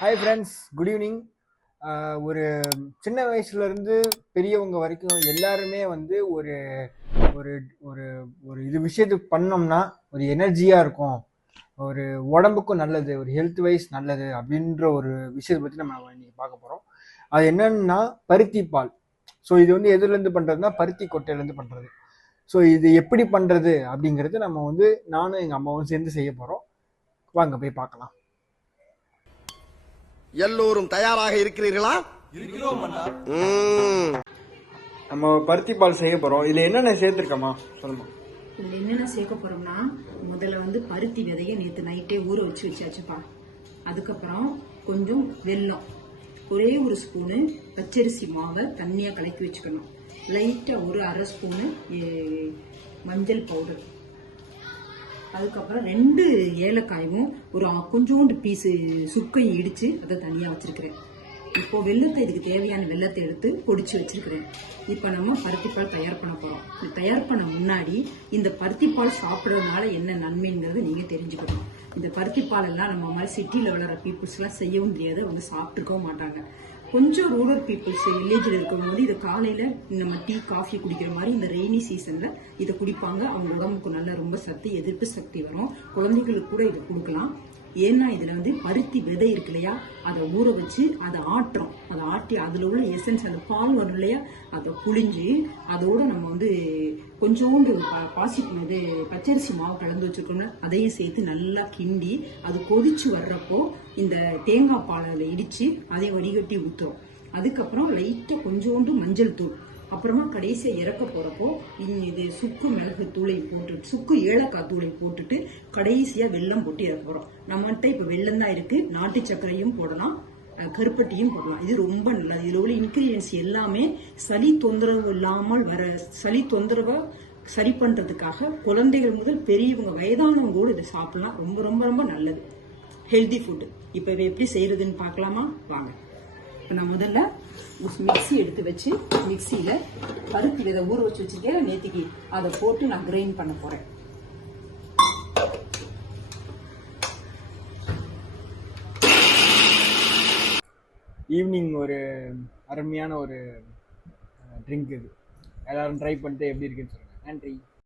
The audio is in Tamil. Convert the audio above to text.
ஹாய் ஃப்ரெண்ட்ஸ் குட் ஈவினிங் ஒரு சின்ன வயசுலேருந்து பெரியவங்க வரைக்கும் எல்லாருமே வந்து ஒரு ஒரு ஒரு ஒரு இது விஷயத்துக்கு பண்ணோம்னா ஒரு எனர்ஜியாக இருக்கும். ஒரு உடம்புக்கும் நல்லது ஒரு ஹெல்த் வைஸ் நல்லது அப்படின்ற ஒரு விஷயத்தை பற்றி நம்ம இன்னைக்கு பார்க்க போகிறோம் அது என்னன்னா பருத்தி பால். ஸோ இது வந்து எதுலேருந்து பண்ணுறதுனா பருத்தி கொட்டையிலேருந்து பண்ணுறது ஸோ இது எப்படி பண்ணுறது அப்படிங்கிறது நம்ம வந்து நானும் எங்கள் அம்மாவும் சேர்ந்து செய்ய போகிறோம் வாங்க போய் பார்க்கலாம். எல்லோரும் தயாராக இருக்கிறீர்களா. நம்ம பருத்தி பால் செய்ய போறோம். இதுல என்னென்ன சேர்த்துருக்கமா சொல்லுமா. இதில் என்னென்ன சேர்க்க போறோம்னா முதல்ல வந்து பருத்தி விதைய நேற்று நைட்டே ஊற வச்சு வச்சாச்சுப்பா. அதுக்கப்புறம் கொஞ்சம் வெல்லம். ஒரே ஒரு ஸ்பூனு பச்சரிசி மாவை தண்ணியாக கலக்கி வச்சுக்கணும். லைட்டாக ஒரு அரை ஸ்பூனு மஞ்சள் பவுடர். அதுக்கப்புறம் ரெண்டு ஏலக்காயும் ஒரு கொஞ்சோண்டு பீஸு சுக்கையும் இடித்து அதை தனியாக வச்சுருக்கிறேன். இப்போ வெள்ளத்தை இதுக்கு தேவையான வெள்ளத்தை எடுத்து பொடிச்சு வச்சிருக்கிறேன். இப்போ நம்ம பருத்திப்பால் தயார் பண்ண போகிறோம் இந்த தயார் பண்ண முன்னாடி இந்த பருத்திப்பால் சாப்பிட்றதுனால என்ன நன்மைங்கிறத நீங்கள் தெரிஞ்சுக்கணும். இந்த பருத்திப்பால் எல்லாம் நம்ம மாதிரி சிட்டியில் வளர பீப்புள்ஸ்லாம் செய்யவும் முடியாது வந்து சாப்பிட்ருக்கவும் மாட்டாங்க. கொஞ்சம் ரூரல் பீப்புள்ஸ் வில்லேஜில் இருக்கிறவங்க வந்து இதை காலையில் நம்ம டீ காஃபி குடிக்கிற மாதிரி இந்த ரெய்னி சீசனில் இதை குடிப்பாங்க. அவங்க உடம்புக்கு நல்ல ரொம்ப சத்து எதிர்ப்பு சக்தி வரும். குழந்தைகளுக்கு கூட இதை கொடுக்கலாம். ஏன்னா இதில் வந்து பருத்தி விதை இருக்கு இல்லையா? அதை ஊற வச்சு அதை ஆட்டுறோம். அதை ஆட்டி அதில் உள்ள எசன்ஸ் அந்த பால் வரும் இல்லையா? அதை புழிஞ்சு அதோட நம்ம வந்து கொஞ்சோண்டு பா- பாசி இது பச்சரிசி மாவு கலந்து வச்சுருக்கோம்ல அதையும் சேர்த்து நல்லா கிண்டி அது கொதிச்சு வர்றப்போ இந்த தேங்காய் பாலை இடித்து அதை வடிகட்டி ஊத்துறோம். அதுக்கப்புறம் லைட்டாக கொஞ்சோண்டு மஞ்சள் தூள். அப்புறமா கடைசியா இறக்க போறப்போ இது சுக்கு மிளகு தூளை போட்டு சுக்கு ஏலக்காய் தூளை போட்டுட்டு கடைசியா வெள்ளம் போட்டு இறக்க போறோம். நம்மகிட்ட இப்ப வெள்ளம் தான் இருக்கு. நாட்டு சர்க்கரையும் போடலாம். கருப்பட்டியும் போடலாம். இது ரொம்ப நல்லது. இதுல உள்ள இன்கிரீடியன்ஸ் எல்லாமே சளி தொந்தரவு இல்லாமல் வர சளி தொந்தரவை சரி பண்றதுக்காக குழந்தைகள் முதல் பெரியவங்க வயதானவங்க கூட இதை சாப்பிடலாம். ரொம்ப ரொம்ப ரொம்ப நல்லது. ஹெல்தி ஃபுட்டு இப்போ இதை எப்படி செய்யறதுன்னு பார்க்கலாமா? வாங்க. இப்போ நான் முதல்ல மிக்ஸி எடுத்து வச்சு மிக்ஸியில் பருத்தி விதை ஊற வச்சு வச்சிருக்கேன் நேத்திக்கு அதை போட்டு நான் கிரைண்ட் பண்ண போகிறேன் ஈவினிங் ஒரு அருமையான ஒரு ட்ரிங்க் இது. எல்லாரும் ட்ரை பண்ணிட்டு எப்படி இருக்குன்னு சொல்லுங்கள் நன்றி.